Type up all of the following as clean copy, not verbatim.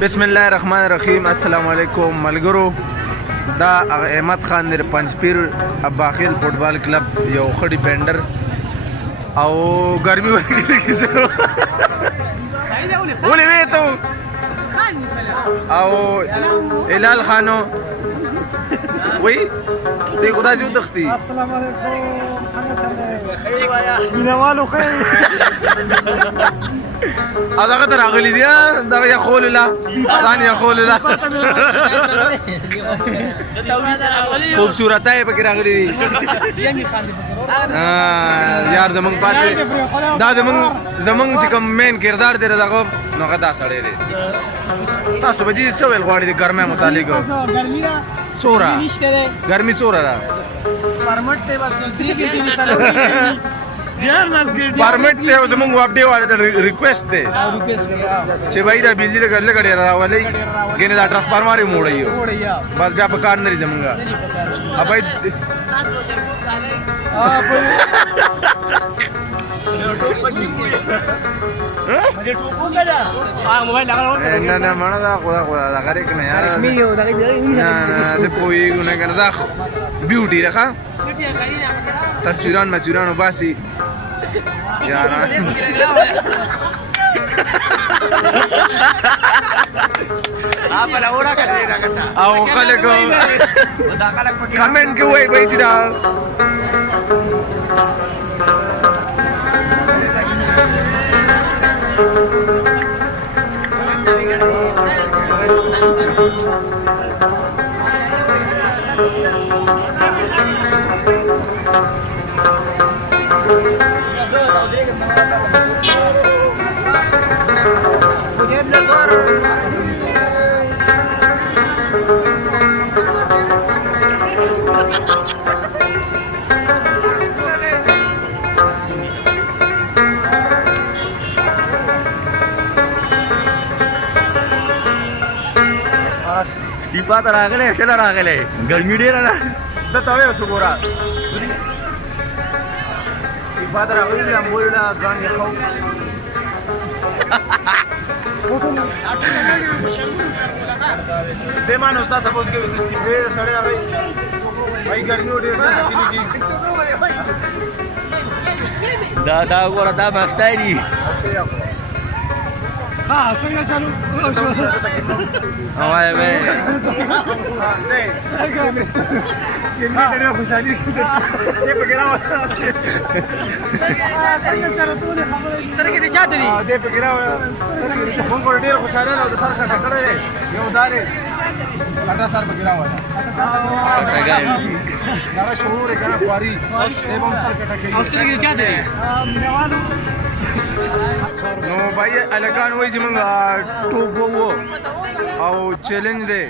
बिस्मिल्लाहिर्रहमानिर्रहीम अस्सलाम वालेकुम मलगरो दा अहमद खान दे पंचपीर अब्बाखिल फुटबॉल क्लब यो खड़ी पेंडर आओ गर्मी बोले वे तो आओ इलाल खानो वही ते खुदा जो दख्ती अस्सलाम वालेकुम संग चल रहे बिनवालो खैर هذا قدر عقلي دي ده يقول لا ثاني يقول لا خوبصورت ہے پکې راغلي دي یار زمونږ پاتې دا زمونږ چې کوم مین کردار دی دغه نو غدا سړی دی تاسو به دې څه ویل غواړئ د ګرمۍ متعلق गर्मी दा سوره फिनिश करे ګرمي سوره را परमट ते बस 3 की टीम चलो यार लास्ट गेट پرمټ ته زمونږ واپډې والے ته ریکوست دی रिक्वेस्ट किया چې بھائی دا بجلی له ګرله کډې راولې ګینه دا ټرانسفارمر یې موړیو ओड़िया بس بیا په کار نه لري زمونږه ابای मुझे टोपो गया मोबाइल लगा نه نه مړه دا خدا دا غری کنه یار मीडियो लगा दे نه نه ته پوېږو نه کنه دا بیوټي راخه تصویران مسیران وباسي یاران आप लाउडा कर रहे रखता او خلک کمنټ کې وای وای چې دا दीपा तर रागले असेला रागले गर्मी डेरा ना د تاوې اوس ګورا چې بعد راغلی له مولا ځان یې خو دیمان ہوتا تھا اس کے استعفے سڑے آ گئی بھائی گرمی اٹھے دا ګوره دا مستای دي हां څنګه چالو اوای به कितनी देर खुशहाली ये पकड़ा हुआ څنګه چالو ته خبره سره کې دي چا دري دې پکړه مونږ ډېر خوشاله او سر کا ټکړه یو دارې کټا سر پکړه وای دا شعور کنه خواري دې هم سر کا ټکړه او سره کې چا دري बिनवालो نو بھائی الکان وای چې مونږ ټوپ وو او چیلنج دی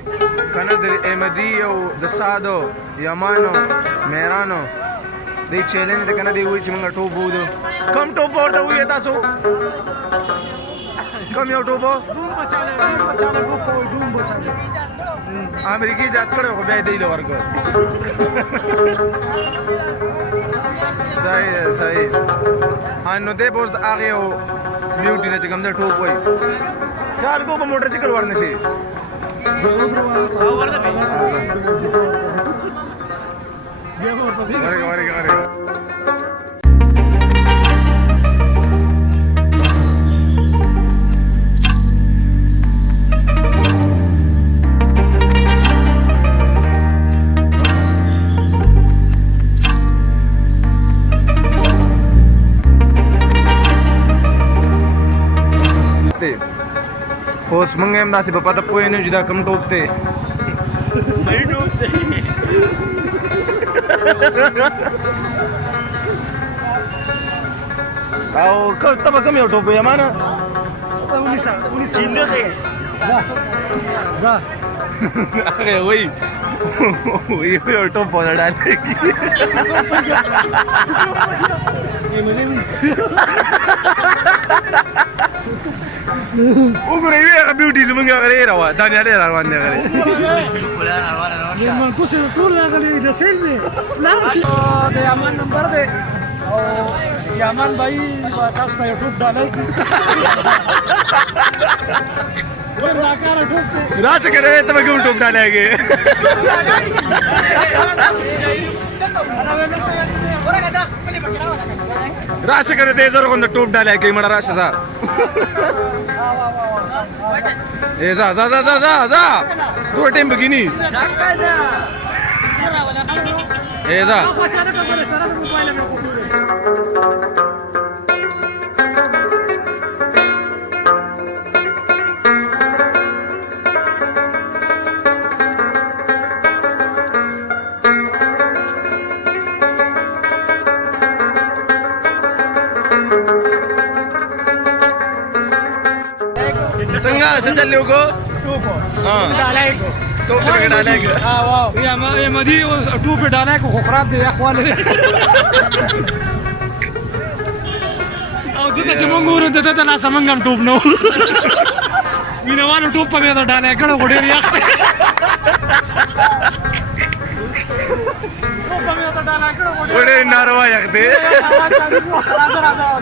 کنه د احمدی او د سادو یمانو میرانو دی چیلنج دی کنه دی وای چې مونږ ټوپ وو کم ټوپ ورته وای تاسو کم یو ټوپ धूम बचाले को कोई धूम बचाले امریکای جات کړه خو بیا دی لورګو صحیح صحیح نو دې بوز هغه یو بیوټی نه چې کوم د ټوپ وای خیال کو په موټر سایکل ورنه شي ورګه اوس مونږ هم داسې په پته پوه نه چې دا کوم ټوپ دی او ته به کوم یو ټوپ یې مانه هغه وایي یو ټوپ ونه ډالېږي وګورئ هغه بیوټي زمونږ هغه راوه دانیال یې روان دی هغه من کوڅه ټول راغلي د سیل نه لا د یمن نمبر دی او یمن بھائی تاسو ته یو ټوپ ډالای राज करे तो मैं क्यों टूप डालेंगे राश करे ते जर कोणतं टूप डालेंगे मला राशाचा ए जा जा जा जा जा जा तू टेम बघिनी ए जा संगा से चल लोगो तो पे डालेगा ये मधी टू पे डाला है को खराब दे अखवाल او دته چې مونږ ورته دته لا سمنګم ټوب نو مینوالو ټوب په مې دا ډاله کړه غوډې یخ ټوب په مې دا ډاله کړه وړې ناروا یخ دې راځه راځه